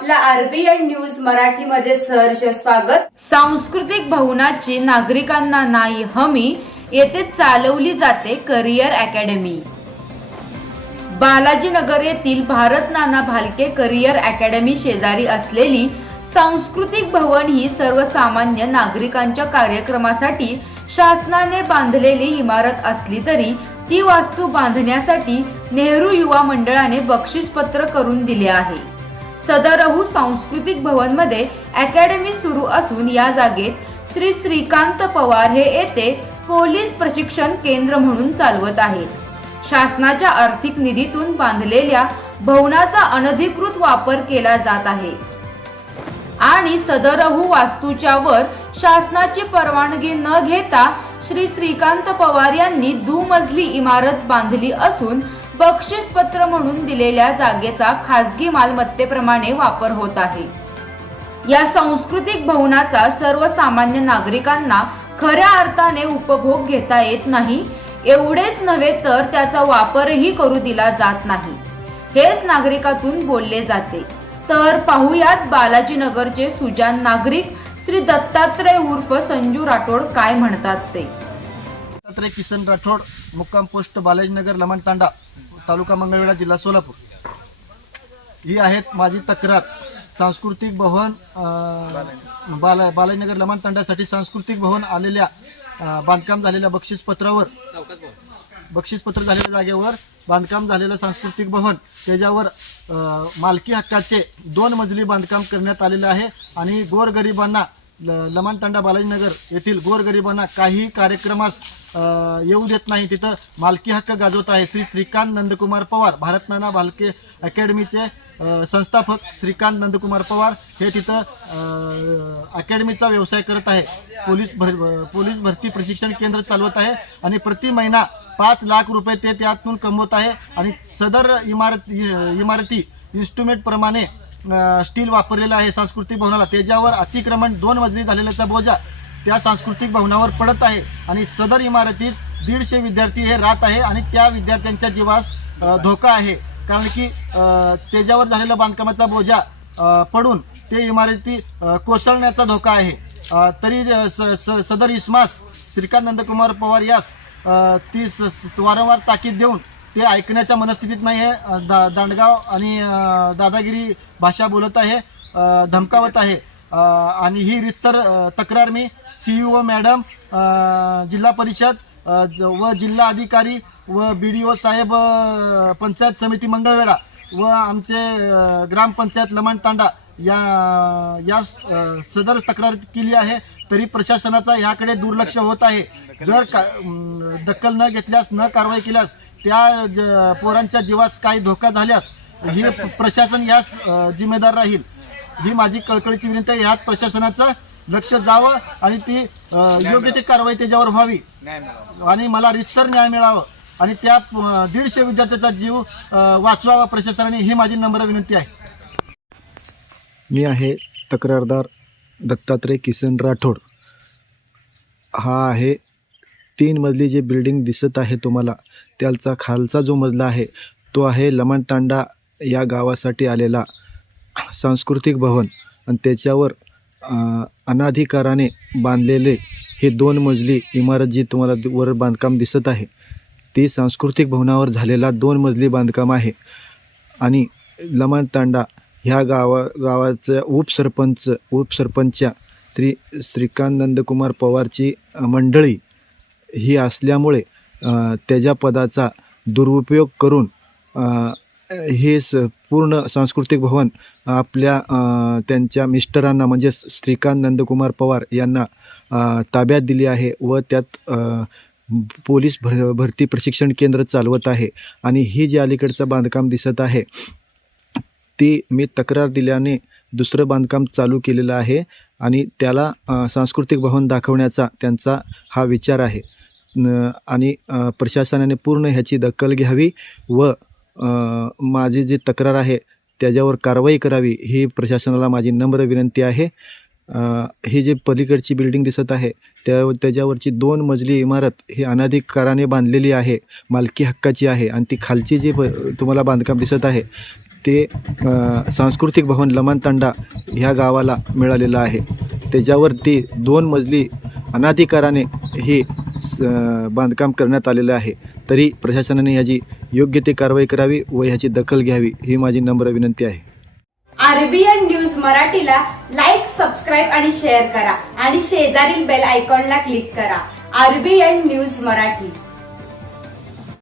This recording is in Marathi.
आपला आपल्या आरबीएन न्यूज मराठीमध्ये सहर्ष स्वागत. सांस्कृतिक भवनाची नागरिकांना नाही हमी येथे चालवली जाते करिअर अकॅडमी. बालाजीनगर येथील भारत नाना भालके करिअर अकॅडमी शेजारी असलेली सांस्कृतिक भवन ही सर्वसामान्य नागरिकांच्या कार्यक्रमासाठी शासनाने बांधलेली इमारत असली तरी ती वास्तू बांधण्यासाठी नेहरू युवा मंडळाने बक्षीसपत्र करून दिले आहे. सदरहू सांस्कृतिक भवनमध्ये अकॅडमी सुरू असून या जागेत श्री श्रीकांत पवार हे येथे पोलीस प्रशिक्षण केंद्र म्हणून चालवत आहेत. शासनाच्या आर्थिक निधीतून बांधलेल्या भवनाचा अनधिकृत वापर केला जात आहे. आणि सदरहू वास्तूच्या वर शासनाची परवानगी न घेता श्री श्रीकांत पवार यांनी दुमजली इमारत बांधली असून बक्षीसपत्र म्हणून दिलेल्या जागेचा खासगी मालमत्तेप्रमाणे वापर होत आहे. या सांस्कृतिक भवनाचा सर्वसामान्य नागरिकांना खऱ्या अर्थाने उपभोग घेता येत नाही एवढेच नव्हे तर त्याचा वापरही करू दिला जात नाही. हेच नागरिकातून बोलले जाते. तर पाहुयात बालाजीनगरचे सुजान नागरिक श्री दत्तात्रय उर्फ संजू राठोड काय म्हणतात ते? दत्तात्रय किसन राठोड मुक्काम पोस्ट बालाजीनगर लमणतांडा तालुका मंगळवेढा जिल्हा सोलापूर. ही आहेत माझी तक्रार. सांस्कृतिक भवन अं, बाला बालाजीनगर लमणतांड्यासाठी सांस्कृतिक भवन आलेल्या बांधकाम झालेल्या बक्षीसपत्रावर बक्षीसपत्र झालेल्या जागेवर बांधकाम झालेलं सांस्कृतिक भवन त्याच्यावर मालकी हक्काचे दोन मजली बांधकाम करण्यात आलेलं आहे. आणि गोरगरिबांना ल- लमाणतांडा बालाजीनगर येथील गोरगरिबांना काही कार्यक्रमास येऊ देत नाही. तिथं मालकी हक्क गाजवत आहे. श्री श्रीकांत नंदकुमार पवार भारतनाना भालके अकॅडमीचे संस्थापक श्रीकांत नंदकुमार पवार हे तिथं अकॅडमीचा व्यवसाय करत आहे. पोलीस भर पोलीस भरती प्रशिक्षण केंद्र चालवत आहे आणि प्रति महिना पाच लाख रुपये ते त्यातून कमवत आहे. आणि सदर इमारत इमारती इन्स्ट्रुमेंटप्रमाणे स्टील वापरलेलं आहे सांस्कृतिक भवनाला. त्याच्यावर अतिक्रमण दोन मजली झालेल्याचा बोजा त्या सांस्कृतिक भवनावर पडत आहे आणि सदर इमारतीत दीडशे विद्यार्थी हे राहत आहे आणि त्या विद्यार्थ्यांच्या जीवास धोका आहे. कारण की त्याच्यावर झालेला बांधकामाचा बोजा पडून ते इमारती कोसळण्याचा धोका आहे. तरी स- स- सदर इस्मास श्रीकांत नंदकुमार पवार यास ती स- वारंवार ताकीद देऊन ते ऐकण्याच्या मनस्थितीत नाही आहे दा दांडगाव आणि दादागिरी भाषा बोलत आहे धमकावत आहे. आणि ही रितसर तक्रार मी सी ओ मॅडम जिल्हा परिषद ज- व जिल्हा अधिकारी व बी डी ओ साहेब पंचायत समिती मंगळवेढा व आमचे ग्रामपंचायत ग्रामपंचायत लमणतांडा या या सदर तक्रार केली आहे तरी प्रशासनाचा ह्याकडे दुर्लक्ष होत आहे. जर का दखल न घेतल्यास न कारवाई केल्यास त्या ज- पोरांच्या जीवास काही धोका झाल्यास ही प्रशासन यास अं, जिम्मेदार राहील. ही माझी कळकळीची विनंती आहे. ह्यात प्रशासनाचं लक्ष जावं आणि ती अं, योग्य ती कारवाई त्याच्यावर व्हावी. आणि मला रितसर न्याय मिळावं. आणि त्या अं, दीडशे विद्यार्थ्याचा जीव अं, वाचवावा प्रशासनाने ही माझी नम्र विनंती आहे. मी आहे तक्रारदार दत्तात्रय किसन राठोड. हा आहे तीन मजली जे बिल्डिंग दिसत आहे तुम्हाला त्याचा खालचा जो मजला आहे तो आहे लमणतांडा या गावासाठी आलेला सांस्कृतिक भवन. आणि त्याच्यावर अनाधिकाराने बांधलेले हे दोन मजली इमारत जी तुम्हाला वर बांधकाम दिसत आहे ती सांस्कृतिक भवनावर झालेला दोन मजली बांधकाम आहे. आणि लमणतांडा ह्या गावा गावाचं उपसरपंच उपसरपंचा श्री श्रीकांत नंदकुमार पवारची मंडळी ही असल्यामुळे त्याच्या पदाचा दुरुपयोग करून हे स पूर्ण सांस्कृतिक भवन आपल्या त्यांच्या मिस्टरांना म्हणजे श्रीकांत नंदकुमार पवार यांना ताब्यात दिली आहे व त्यात पोलीस भर भरती प्रशिक्षण केंद्र चालवत आहे आणि ही जे अलीकडचं बांधकाम दिसत आहे ती मी तक्रार दिल्याने दुसरं बांधकाम चालू केलेलं आहे आणि त्याला सांस्कृतिक भवन दाखवण्याचा त्यांचा हा विचार आहे. आणि प्रशासनाने पूर्ण ह्याची दखल घ्यावी व माझी जी तक्रार आहे त्याच्यावर कारवाई करावी ही प्रशासनाला माझी नम्र विनंती आहे. ही जी पलीकडची बिल्डिंग दिसत आहे त्या त्याच्यावरची दोन मजली इमारत ही अनाधिकाराने बांधलेली आहे मालकी हक्काची आहे आणि ती खालची जी तुम्हाला बांधकाम दिसत आहे ते सांस्कृतिक भवन लमानतांडा ह्या गावाला मिळालेलं आहे. त्याच्यावरती दोन मजली अनाधिकाराने ही स बांधकाम करण्यात आलेलं आहे. तरी प्रशासनाने ह्याची योग्य ती कारवाई करावी व ह्याची दखल घ्यावी ही माझी नम्र विनंती आहे. आरबीएन न्यूज मराठीला लाईक सबस्क्राईब आणि शेअर करा. आणि शेजारील बेल आयकॉनला क्लिक करा. RBN news Marathi.